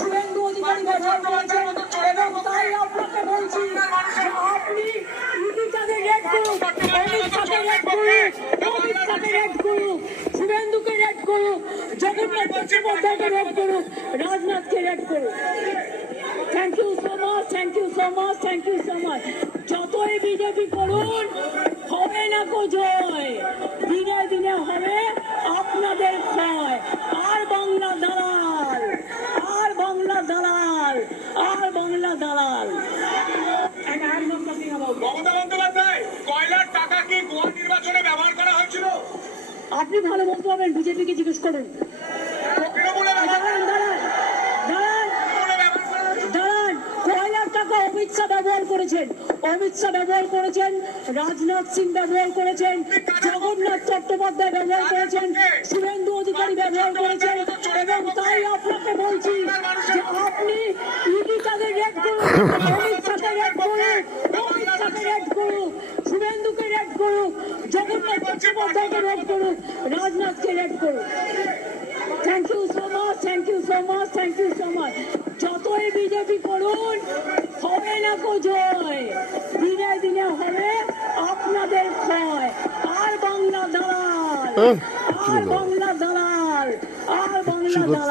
শুভেন্দু অধিকারী ব্যবহার করেছেন এবং তাই আপনাকে বলছি যে আপনি ইডিটাকে রেড করুন, অমিত শাহকে রেড করুন, অমিত শাহকে রেড করুন, শুভেন্দুকে রেড করুন, জগন্নাথ চট্টোপাধ্যায়কে রেড করুন, রাজনাথকে রেড করুন। Thank you so much, thank you so much, thank you so much. যতই বিজেপি করুন হবে না কো জয়, দিনে দিনে হবে আপনাদের ক্ষয়। আর বাংলা দালাল, আর বাংলা দালাল, আর বাংলা দালাল। মমতা বন্দ্যোপাধ্যায়, কয়লার টাকা কি গোয়া নির্বাচনে ব্যবহার করা হয়েছিল? আপনি ভালো বলতে পারবেন, বিজেপিকে জিজ্ঞেস করুন। তৃণমূলে ব্যবহার দাঁড়ান দাঁড়ান দাঁড়ান তৃণমূলে ব্যবহার করা হয়েছিল? দাঁড়ান, কয়লার টাকা অমিত শাহ ব্যবহার করেছেন, অমিত শাহ ব্যবহার করেছেন, রাজনাথ সিং ব্যবহার করেছেন, জগন্নাথ চট্টোপাধ্যায় ব্যবহার করেছেন, শুভেন্দু অধিকারী ব্যবহার করেছেন এবং তাই আপনাকে বলছি যে আপনি ইডিটাকে রেড করুন, অমিত শাহকে রেড করুন, অমিত শাহকে রেড করুন, শুভেন্দুকে রেড করুন, জগন্নাথ চট্টোপাধ্যায়কে রেড করুন, রাজনাথকে রেড করুন। Thank you so much, thank you so much, thank you so much. যতই বিজেপি করুন হবে না কো জয়, দিনে দিনে হবে আপনাদের ক্ষয়। আর বাংলা দালাল, আর বাংলা দালাল, আর বাংলা দালাল।